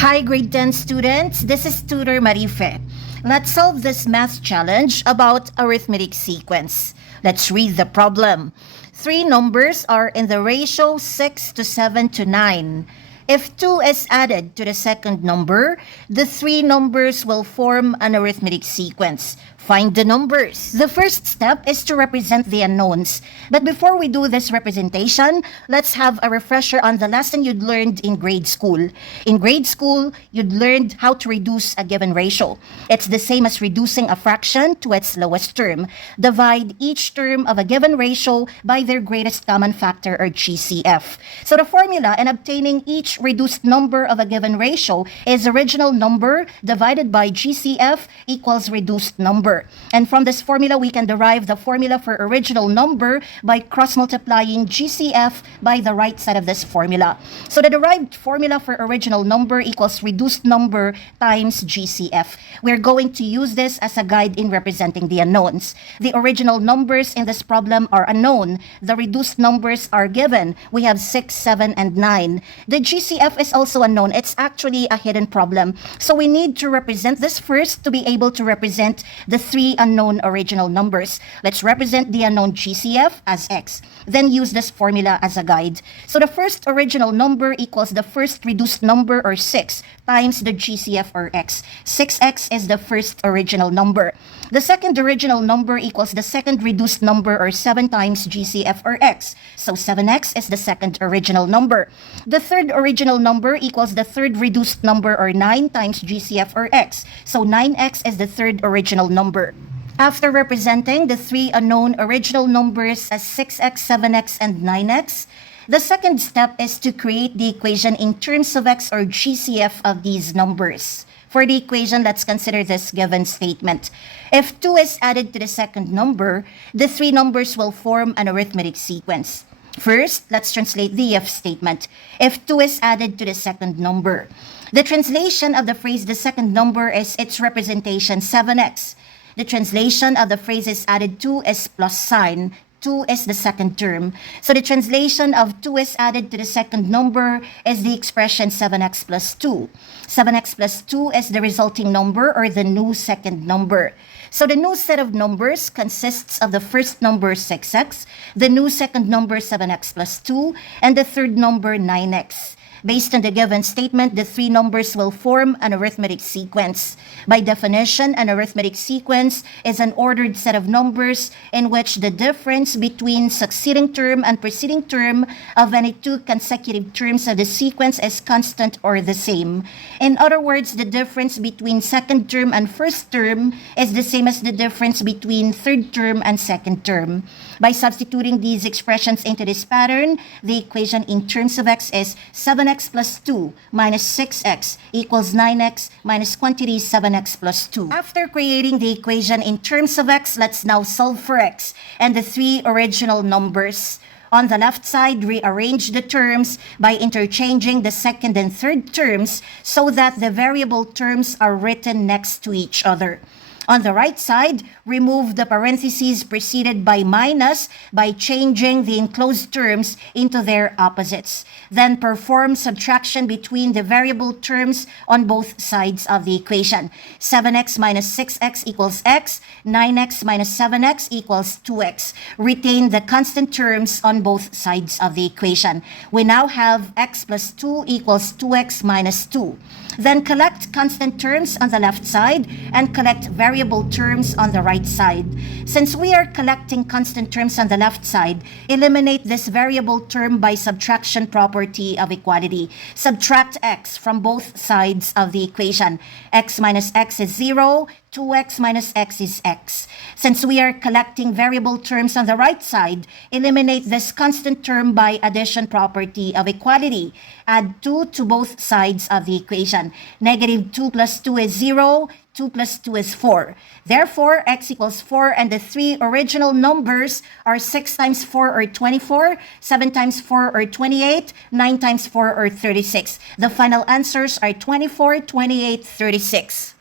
Hi grade 10 students, this is Tutor Marife. Let's solve this math challenge about arithmetic sequence. Let's read the problem. Three numbers are in the ratio 6 to 7 to 9. If 2 is added to the second number, the three numbers will form an arithmetic sequence. Find the numbers. The first step is to represent the unknowns. But before we do this representation, let's have a refresher on the lesson you'd learned in grade school. In grade school, you'd learned how to reduce a given ratio. It's the same as reducing a fraction to its lowest term. Divide each term of a given ratio by their greatest common factor, or GCF. So the formula in obtaining each reduced number of a given ratio is original number divided by GCF equals reduced number. And from this formula, we can derive the formula for original number by cross-multiplying GCF by the right side of this formula. So the derived formula for original number equals reduced number times GCF. We're going to use this as a guide in representing the unknowns. The original numbers in this problem are unknown. The reduced numbers are given. We have 6, 7, and 9. The GCF is also unknown. It's actually a hidden problem. So we need to represent this first to be able to represent the three unknown original numbers. Let's represent the unknown GCF as x. Then use this formula as a guide. So the first original number equals the first reduced number, or 6, times the GCF, or x. 6x is the first original number. The second original number equals the second reduced number, or 7 times GCF, or x. So 7x is the second original number. The third original number equals the third reduced number, or 9 times GCF, or x. So 9x is the third original number. After representing the three unknown original numbers as 6x, 7x, and 9x, the second step is to create the equation in terms of x, or GCF, of these numbers. For the equation, let's consider this given statement. If 2 is added to the second number, the three numbers will form an arithmetic sequence. First, let's translate the if statement. If 2 is added to the second number, the translation of the phrase the second number is its representation 7x. The translation of the phrase is added to is plus sign. 2 is the second term. So the translation of 2 is added to the second number is the expression 7x plus 2. 7x plus 2 is the resulting number, or the new second number. So the new set of numbers consists of the first number 6x, the new second number 7x plus 2, and the third number 9x. Based on the given statement, the three numbers will form an arithmetic sequence. By definition, an arithmetic sequence is an ordered set of numbers in which the difference between succeeding term and preceding term of any two consecutive terms of the sequence is constant or the same. In other words, the difference between second term and first term is the same as the difference between third term and second term. By substituting these expressions into this pattern, the equation in terms of x is 7x plus 2 minus 6x equals 9x minus quantity 7x plus 2. After creating the equation in terms of x, let's now solve for x and the three original numbers. On the left side, rearrange the terms by interchanging the second and third terms so that the variable terms are written next to each other. On the right side, remove the parentheses preceded by minus by changing the enclosed terms into their opposites. Then perform subtraction between the variable terms on both sides of the equation. 7x minus 6x equals x, 9x minus 7x equals 2x. Retain the constant terms on both sides of the equation. We now have x plus 2 equals 2x minus 2. Then collect constant terms on the left side and collect variable terms on the right side. Since we are collecting constant terms on the left side, eliminate this variable term by subtraction property of equality. Subtract x from both sides of the equation. X minus x is 0. 2x minus x is x. Since we are collecting variable terms on the right side, eliminate this constant term by addition property of equality. Add 2 to both sides of the equation. Negative 2 plus 2 is 0. 2 plus 2 is 4. Therefore, x equals 4, and the three original numbers are 6 times 4 or 24, 7 times 4 or 28, 9 times 4 or 36. The final answers are 24, 28, 36.